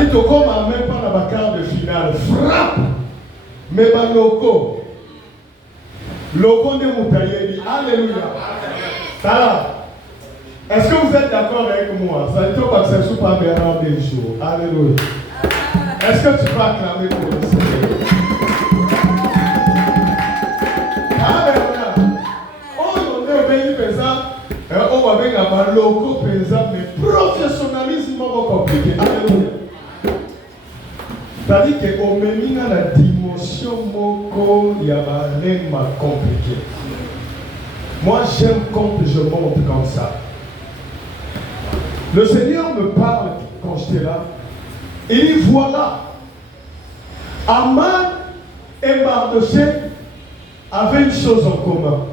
dit que comme même pas la quart de finale, frappe, mais bah loco de Moutaïeli, alléluia. Ça, est-ce que vous êtes d'accord avec moi? Ça dit que c'est super Bernard Béchou, alléluia. Est-ce que tu peux acclamer pour le Seigneur? Alléluia. On est obéi présent, on va avec un loco présent, mais professionnalisme pas compliqué, alléluia. C'est-à-dire qu'on met dans la dimension moko, il y a un compliqué. Moi, j'aime quand je monte comme ça. Le Seigneur me parle quand j'étais là. Il dit voilà, Aman et Mardoché avaient une chose en commun.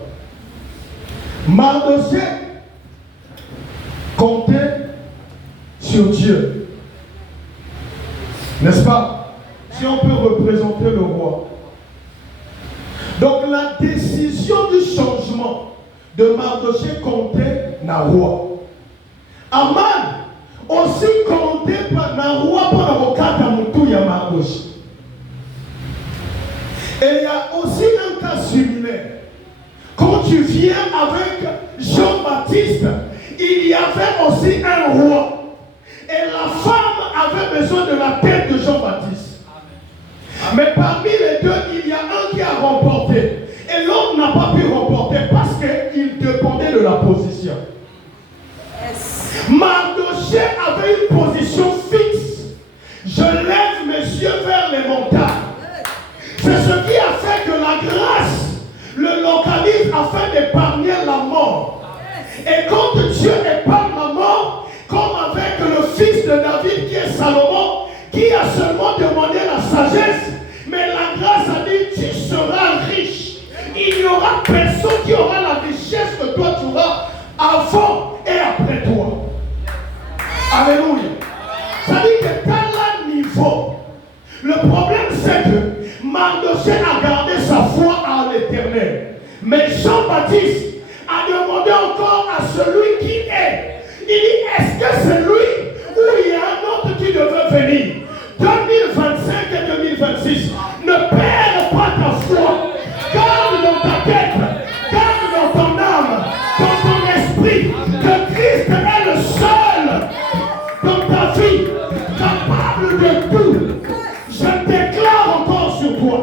Mardoché comptait sur Dieu. N'est-ce pas? Si on peut représenter le roi. Donc la décision du changement de Mardoché comptait na roi. Aman aussi comptait na roi pour la carte de Mardoché. Et il y a aussi un cas similaire. Quand tu viens avec Jean-Baptiste, il y avait aussi un roi. Et la femme avait besoin de la tête de Jean-Baptiste. Mais parmi les deux, il y a un qui a remporté. Et l'autre n'a pas pu remporter parce qu'il dépendait de la position. Mardoché avait une position fixe. Je lève mes yeux vers les montagnes. C'est ce qui a fait que la grâce le localise afin d'épargner la mort. Et quand Dieu épargne la mort, comme avec le fils de David qui est Salomon, qui a seulement demandé la sagesse, mais la grâce a dit tu seras riche. Il n'y aura personne qui aura la richesse que toi tu auras avant et après toi. Alléluia. Ça dit que dans le niveau, le problème c'est que Mardoché a gardé sa foi à l'Éternel. Mais Jean-Baptiste a demandé encore à celui qui est. Il dit, est-ce que c'est lui ou il y a un autre qui devait venir? 2025 et 2026, ne perds pas ta foi. Garde dans ta tête, garde dans ton âme, dans ton esprit, que Christ est le seul dans ta vie, capable de tout. Je déclare encore sur toi,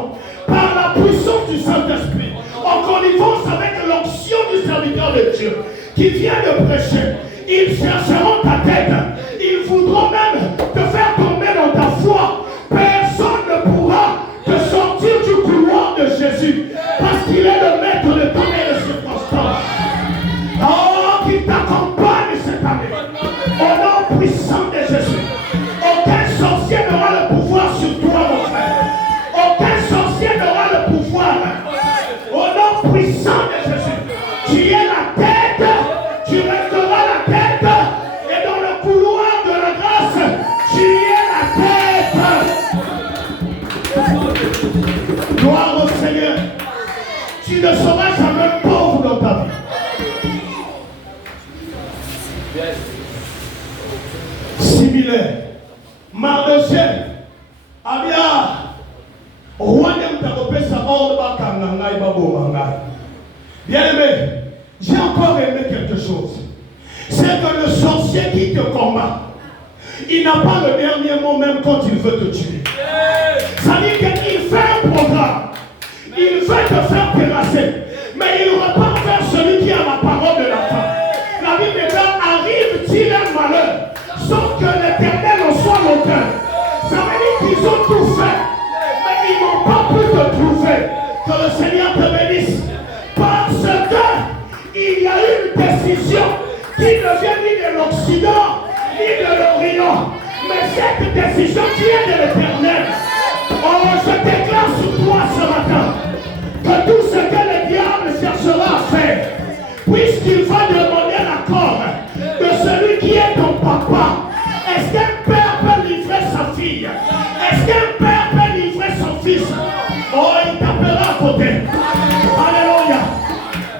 par la puissance du Saint-Esprit, en connivence avec l'onction du serviteur de Dieu, qui vient de prêcher. Ils chercheront ta tête. Ils voudront même te faire tomber dans ta foi. Personne ne pourra te sortir du couloir de Jésus. Parce qu'il est le maître de temps et de circonstances. Oh, qu'il t'accompagne cette année. Au nom puissant de Jésus. Aucun sorcier n'aura le pouvoir sur toi, mon frère. Aucun sorcier n'aura le pouvoir. Au nom puissant de Jésus. Tu es la tête. Tu resteras la tête. Et dans le couloir de la grâce, tu es la tête. Gloire au Seigneur. Tu ne seras jamais pauvre dans ta vie. Similaire. Mardoché. Abia. Roi de Mtakopé sa ordre bakanganga et babomanga. Bien aimé. J'ai encore aimé quelque chose. C'est que le sorcier qui te combat, il n'a pas le dernier mot même quand il veut te tuer. Ça veut dire qu'il fait un programme. Il veut te faire terrasser. Mais il repart vers celui qui a la parole de la fin. La Bible est là, arrive-t-il un malheur, sauf que l'Éternel en soit l'auteur. Ça veut dire qu'ils ont tout fait, mais ils n'ont pas pu te trouver. Que le Seigneur te bénisse. Parce que il y a une décision qui ne vient ni de l'Occident, ni de l'Orient. Mais cette décision vient de l'Éternel. Oh, je déclare sur toi ce matin que tout ce que le diable cherchera à faire, puisqu'il va demander l'accord de celui qui est ton papa. Est-ce qu'un père peut livrer sa fille? Est-ce qu'un père peut livrer son fils? Oh, il t'appellera à côté. Alléluia.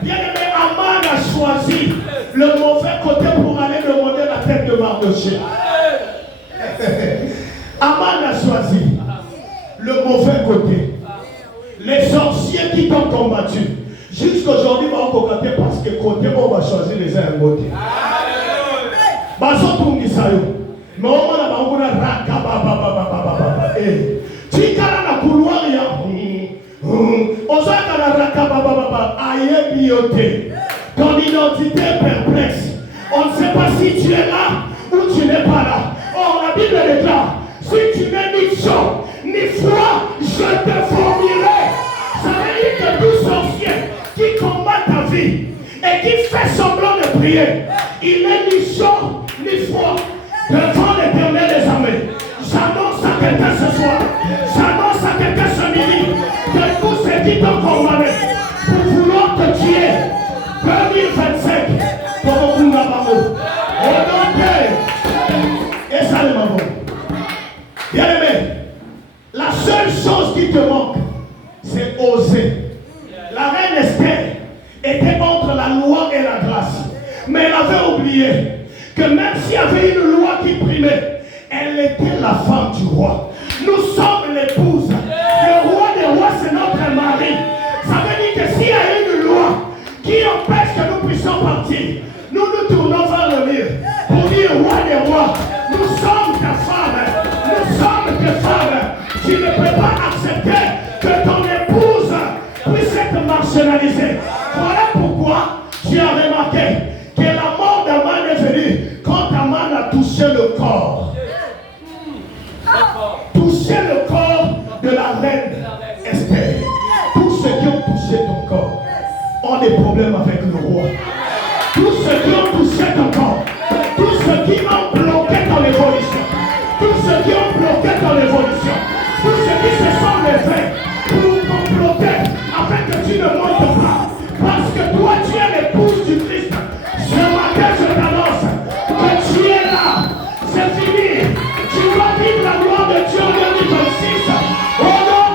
Bien-aimé, Aman a choisi le mauvais côté pour aller demander la tête de Mardoché. ceux qui t'ont combattu. Jusqu'aujourd'hui, on va contenter parce que côté, on va choisir les uns à côté. Mais on a tu as couloir, ton identité est perplexe. On ne sait pas si tu es là ou tu n'es pas là. Or, la Bible déclare, si tu n'es ni chaud, ni froid, je te formerai. Ça veut dire que tout sorcier qui combat ta vie et qui fait semblant de prier, il n'est ni chaud, ni froid. Devant l'Éternel des armées, j'annonce à quelqu'un ce soir, j'annonce à quelqu'un ce midi, que tous ceux qui t'ont condamné pour vouloir te tuer, 2025, pour vous n'avons et ça le maman. Bien aimé, la seule chose qui te manque, c'est oser. La reine Esther était entre la loi et la grâce, mais elle avait oublié que même s'il y avait une loi qui primait, elle était la femme du roi. Nous sommes l'épouse. Le roi des rois, c'est notre mari. Ça veut dire que s'il y a une loi qui empêche que nous puissions partir, nous nous tournons vers le mur pour dire roi des rois, nous sommes ta femme, nous sommes tes femmes. Tu ne peux pas accepter que ton épouse puisse être marginalisée. Voilà pourquoi tu as remarqué que la mort d'Aman est venue quand Aman a touché le corps. Toucher le corps de la reine Esther. Tous ceux qui ont touché ton corps ont des problèmes avec le roi. Tous ceux qui ont touché ton corps, tous ceux qui ont bloqué ton évolution, tous ceux qui ont bloqué ton évolution, tous ceux qui se sont levés pour comploter afin que tu ne montes pas. Parce que toi, tu es l'épouse du Christ. Ce matin, je t'annonce que tu es là. C'est fini. Tu vas vivre la gloire de Dieu en 2026. Oh non,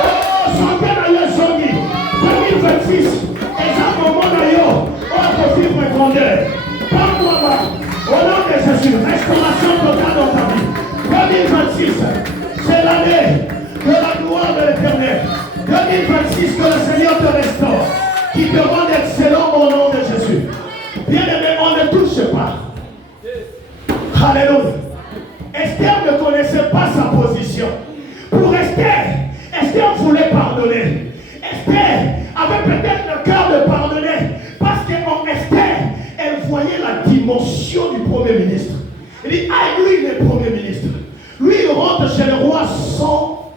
oh, chantez dans le zongi. 2026. Et ça, mon moment d'ailleurs, on va vivre grandeur. Parle-moi là. Au nom de Jésus, restauration totale dans ta vie. 2026, c'est l'année de la gloire de l'Éternel. 2026, que le Seigneur te restaure, qui te rende excellent au nom de Jésus. Bien aimé, on ne touche pas. Alléluia. Esther ne connaissait pas sa position. Pour Esther, Esther voulait pardonner. Esther avait peut-être le cœur de pardonner parce qu'en Esther, elle voyait la dimension du Premier ministre. Elle dit, ah, lui, il est Premier ministre. Lui, il rentre chez le roi sans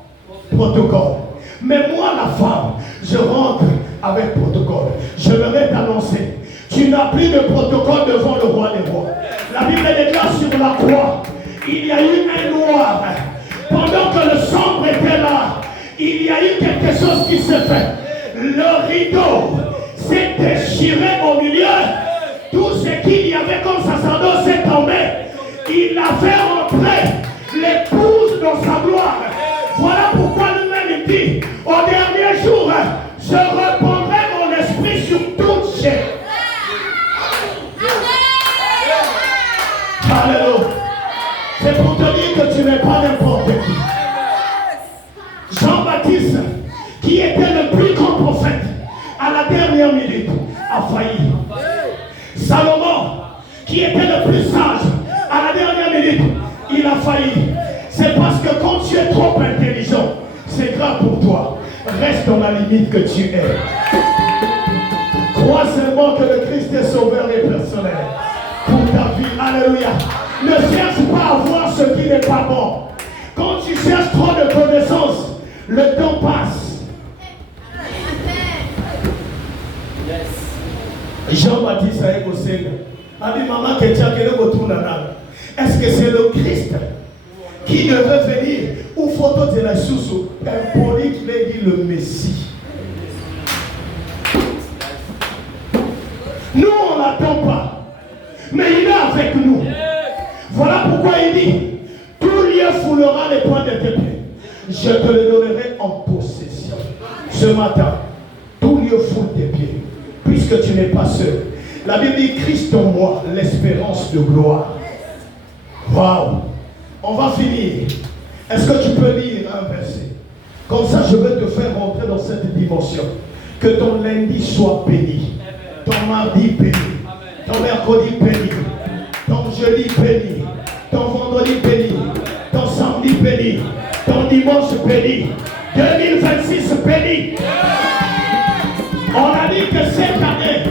protocole. Mais moi, la femme, je rentre avec protocole. Je vais t'annoncer. Tu n'as plus de protocole devant le roi des rois. La Bible déclare sur la croix, il y a eu un noir. Pendant que le sombre était là, il y a eu quelque chose qui s'est fait. Le rideau s'est déchiré au milieu. Tout ce qu'il y avait comme sacerdoce s'est tombé. Il a fait entrer l'épouse dans sa gloire. Voilà pourquoi lui-même il dit, au dernier jour, je répandrai mon esprit sur toute chair. Alléluia. C'est pour te dire que tu n'es pas n'importe qui. Jean-Baptiste, qui était le plus grand prophète, à la dernière minute, a failli. Salomon, qui était le plus sage, à la dernière minute, il a failli. C'est parce que quand tu es trop intelligent, c'est grave pour toi. Reste dans la limite que tu es. Crois seulement que le Christ est sauveur et personnel pour ta vie. Alléluia. Ne cherche pas à voir ce qui n'est pas bon. Quand tu cherches trop de connaissances, le temps passe. Jean-Baptiste a écouté. A dit, maman, est-ce que c'est le Christ qui devait venir ou photo de la sous un poli qui veut dire le Messie? Nous, on ne l'attend pas. Mais il est avec nous. Voilà pourquoi il dit, tout lieu foulera les points de tes pieds. Je te le donnerai en possession. Ce matin, tout lieu foule tes pieds. Puisque tu n'es pas seul. La Bible dit, Christ en moi, l'espérance de gloire. Waouh! On va finir. Est-ce que tu peux lire un verset? Comme ça, je veux te faire rentrer dans cette dimension. Que ton lundi soit béni. Ton mardi béni. Ton mercredi béni. Ton jeudi béni. Ton vendredi béni. Ton samedi béni. Ton dimanche béni. 2026 béni. On a dit que cette année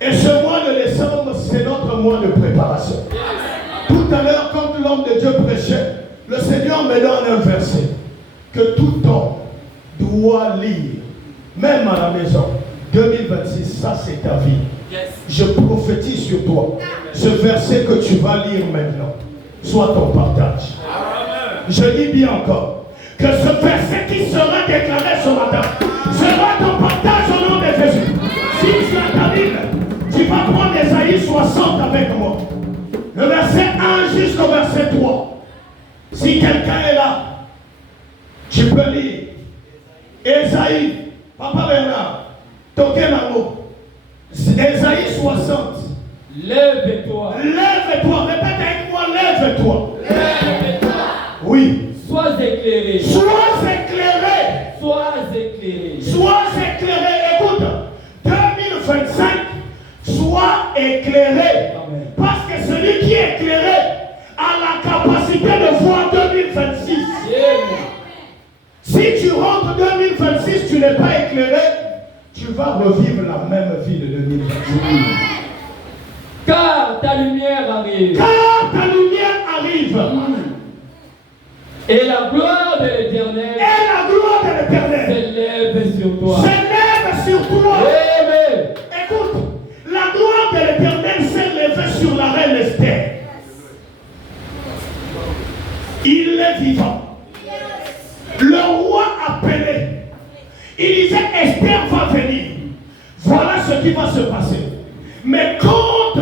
et ce mois de décembre, c'est notre mois de préparation. Tout à l'heure, quand l'homme de Dieu prêchait, le Seigneur me donne un verset que tout homme doit lire, même à la maison. 2026, ça c'est ta vie. Je prophétise sur toi. Ce verset que tu vas lire maintenant, soit ton partage. Je dis bien encore, que ce verset qui sera déclaré ce matin, sera ton partage au nom de Jésus. Si tu as ta Bible, tu vas prendre Ésaïe 60 avec moi. Le verset 1 jusqu'au verset 3. Si quelqu'un est là, tu peux lire. Ésaïe, Papa Bernard, Tokenamo. Ésaïe 60. Lève-toi. Lève-toi. Répète avec moi, lève-toi. Lève-toi. Oui. Sois éclairé. Sois éclairé. Sois éclairé. Sois éclairé. Écoute, 2025, sois éclairé. Amen. Parce que celui qui est éclairé a la capacité de voir 2026. Amen. Si tu rentres 2026, tu n'es pas éclairé, tu vas revivre la même vie de 2026. Car ta lumière arrive. Car ta lumière arrive. Et la gloire de l'Éternel s'élève sur toi. S'élève sur toi. Amen. Écoute, la gloire de l'Éternel s'est levée sur la reine Esther. Il est vivant. Le roi appelé. Il disait, Esther va venir. Voilà ce qui va se passer. Mais quand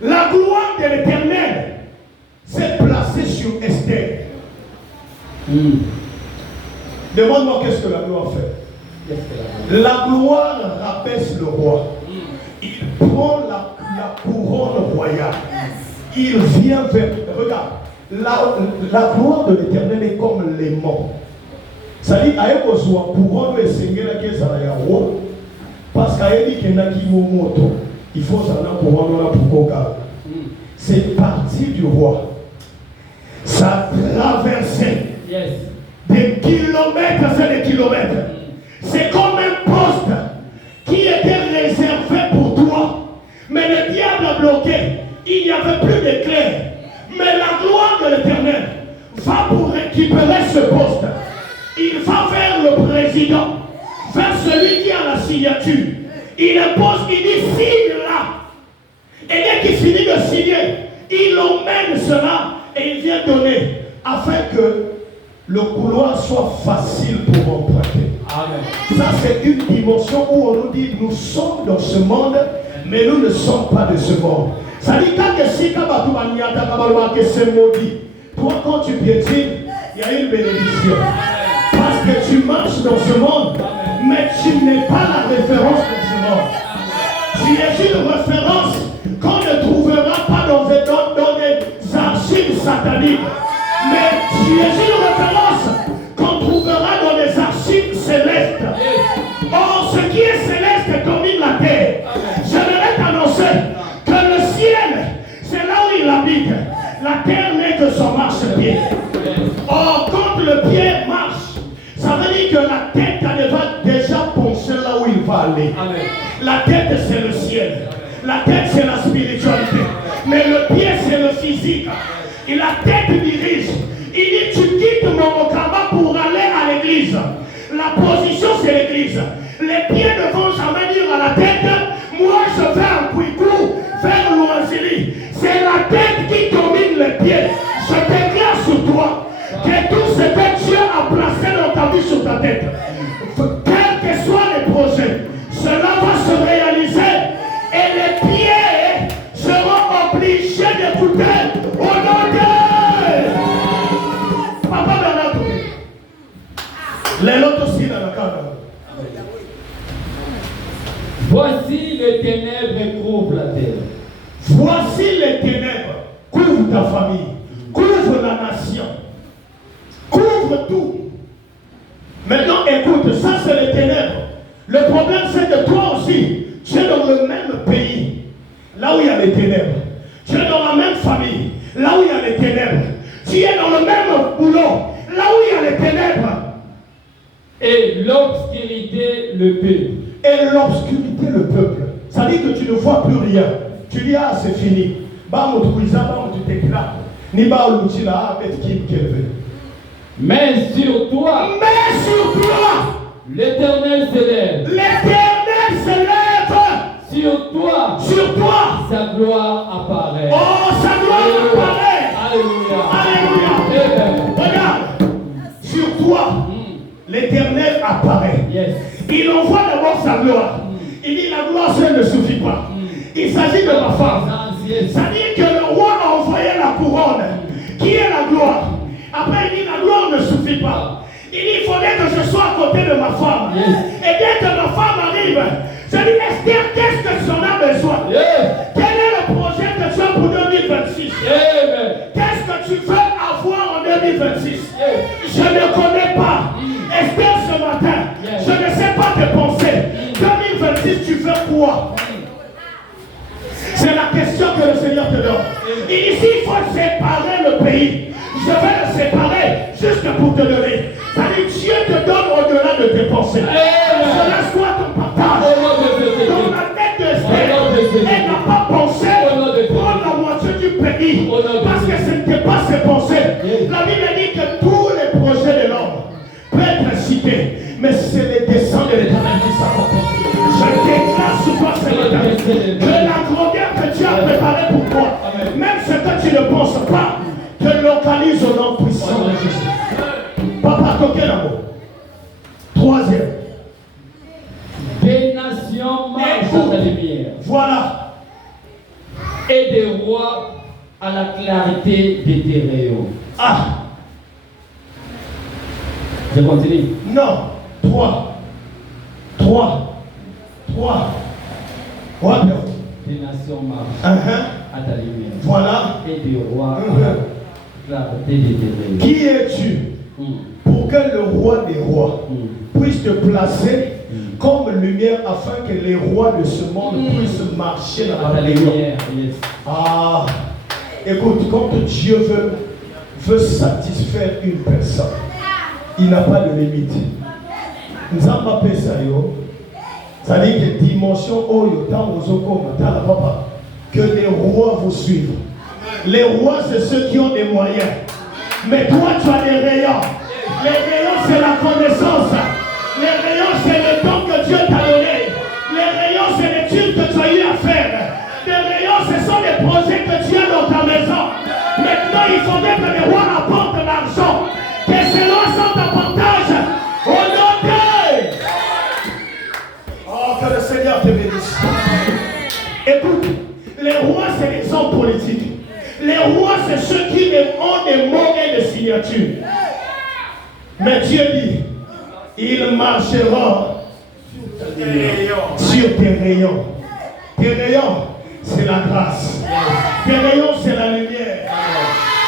la gloire de l'Éternel s'est placée sur Esther, demande-moi qu'est-ce que la gloire fait. La gloire rabaisse le roi. Il prend la couronne royale. Il vient vers... Regarde, la gloire de l'Éternel est comme l'aimant. Ça dit, couronne et sengela qui est à roi. Parce qu'il dit il faut s'en couronne pour Koga. C'est parti du roi. Ça a traversé des kilomètres et des kilomètres. C'est comme un poste qui était réservé pour toi. Mais le diable a bloqué. Il n'y avait plus d'éclair. Mais la gloire de l'Éternel va pour récupérer ce poste. Il va vers le président, vers celui qui a la signature. Il impose, il dit signe là. Et dès qu'il finit de signer, il emmène cela et il vient donner afin que le couloir soit facile pour emprunter. Amen. Ça c'est une dimension où on nous dit nous sommes dans ce monde, mais nous ne sommes pas de ce monde. Ça dit que si c'est maudit, toi quand tu piétines, il y a une bénédiction. Parce que tu marches dans ce monde, mais tu n'es pas la référence dans ce monde. Tu es une référence qu'on ne trouvera pas dans des archives sataniques. Mais tu es une référence qu'on trouvera dans des archives célestes. Or, ce qui est céleste domine la terre. J'aimerais t'annoncer que le ciel, c'est là où il habite. La terre n'est que son marchepied. Or, quand le pied marche, ça veut dire que la tête va déjà pencher là où il va aller. Amen. La tête c'est le ciel. La tête c'est la spiritualité. Mais le pied c'est le physique. Et la tête dirige. Il dit tu quittes mon Okamba pour aller à l'église. La position c'est l'église. Les pieds ne vont jamais dire à la tête moi je vais en Kouikou vers l'Ouansili. C'est la tête qui domine les pieds. Je déclare sur toi que tout ce que Dieu a placé dans ta vie sur ta tête, quels que soient les projets, cela va se réaliser et les pieds seront obligés d'écouter au nom de Papa Bernard. Les lots aussi dans la cadre. Voici les ténèbres couvrent la terre. Voici les ténèbres couvrent ta famille, couvrent la nation, couvre tout. Le problème, c'est que toi aussi, tu es dans le même pays, là où il y a les ténèbres. Tu es dans la même famille, là où il y a les ténèbres. Tu es dans le même boulot, là où il y a les ténèbres. Et l'obscurité le peuple. Et l'obscurité le peuple. Ça dit que tu ne vois plus rien. Tu dis, ah, c'est fini. Mais sur toi, l'Éternel s'élève. L'éternel s'élève. Sur toi, sa gloire apparaît. Oh, sa gloire apparaît. Alléluia. Alléluia. Amen. Regarde, sur toi, l'Éternel apparaît. Yes. Il envoie d'abord sa gloire. Il dit, la gloire seule ne suffit pas. Il s'agit de ma femme. Ça dit que le roi a envoyé la couronne, qui est la gloire. Après, il dit, la gloire ne suffit pas. Il dit, il faudrait que je sois à côté de ma femme. Yes. Et dès que ma femme arrive, je dis, Esther, qu'est-ce que tu en as besoin? Yes. Quel est le projet que tu as pour 2026? Amen. Qu'est-ce que tu veux avoir en 2026? Yes. Je ne connais pas. Esther, ce matin, Yes. je ne sais pas te penser. 2026, tu veux quoi? C'est la question que le Seigneur te donne. Et ici, il faut séparer le pays. Je vais le séparer juste pour te donner. C'est-à-dire, Dieu te donne au-delà de tes pensées. Je laisse toi ton partage. Dans la tête de Esther, elle n'a pas pensé prendre la moitié du pays. Parce que ce n'était pas ses pensées. La Bible dit que tous les projets de l'homme peuvent être cités. Mais c'est les desseins de l'Éternel qui s'accomplit. Je déclare sur toi ce matin que la grandeur que tu as préparée pour toi, même ce que tu ne penses pas, te localise au nom puissant de Jésus. Papa, quel amour. Troisième. Des nations marchent à la lumière. Voilà. Et des rois à la clarté des tes rayons. Ah. Je continue. Non. Trois. Ouais, Des nations marchent à ta lumière. Voilà. Et des rois à la clarté des tes rayons. Qui es-tu pour que le roi des rois puisse te placer comme lumière afin que les rois de ce monde puissent marcher dans la lumière? Yes. Ah, écoute, quand Dieu veut satisfaire une personne, il n'a pas de limite. Nous avons appelé ça, ça dit que dimension oyo, papa, que les rois vous suivent. Les rois, c'est ceux qui ont des moyens. Mais toi, tu as des rayons. Les rayons, c'est la connaissance. Les rayons, c'est le don que Dieu t'a donné. Les rayons, c'est l'étude que tu as eu à faire. Les rayons, ce sont les projets que tu as dans ta maison. Maintenant, il faudrait que les rois apportent l'argent. Que cela soit un partage. Au nom de... Oh, que le Seigneur te bénisse. Écoute, les rois, c'est les hommes politiques. Les rois, c'est ceux qui ont des mots et des signatures. Mais Dieu dit, il marchera sur tes rayons. Tes rayons, c'est la grâce. Tes rayons, c'est la lumière.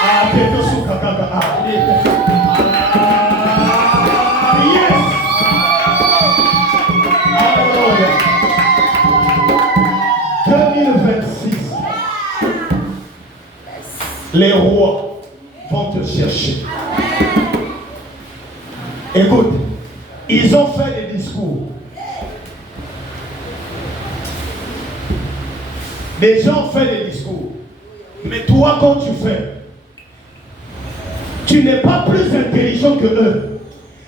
Ah, t'es sous kakaka. Yes. Alléluia. 2026. Les rois vont te chercher. Écoute, ils ont fait des discours. Les gens ont fait des discours. Mais toi, quand tu fais, tu n'es pas plus intelligent que eux.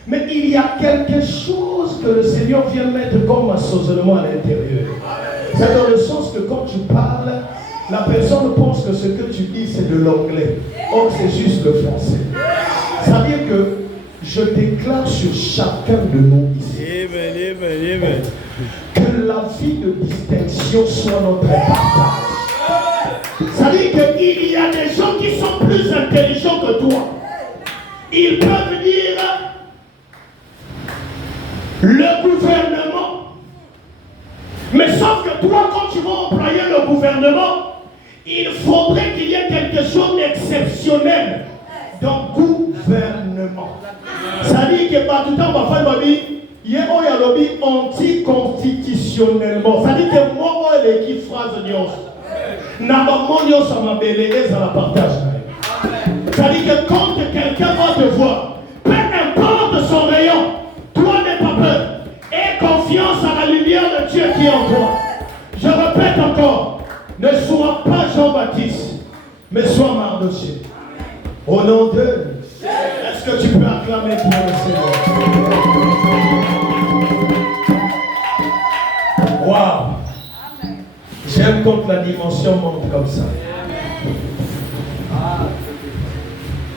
Mais il y a quelque chose que le Seigneur vient mettre comme assaisonnement à l'intérieur. C'est dans le sens que quand tu parles, la personne pense que ce que tu dis c'est de l'anglais. Or c'est juste le français. Ça veut dire que je déclare sur chacun de nous ici que la vie de distinction soit notre partage. Ça veut dire qu'il y a des gens qui sont plus intelligents que toi. Ils peuvent dire le gouvernement. Mais sauf que toi, quand tu vas employer le gouvernement, il faudrait qu'il y ait quelque chose d'exceptionnel dans le gouvernement. Ça dit que tout le temps, ma femme m'a dit, Il y a un lobby anticonstitutionnellement. Ça dit que moi, elle qui phrase nyos. N'abamon nyos à ma belle et à la partage. Ça dit que quand quelqu'un va te voir, peu importe son rayon, toi n'aie pas peur. Aie confiance à la lumière de Dieu qui est en toi. Je répète encore, ne sois pas Jean-Baptiste, mais sois Mardochée. Au nom de, est-ce que tu peux acclamer pour le Seigneur? Waouh! J'aime quand la dimension monte comme ça.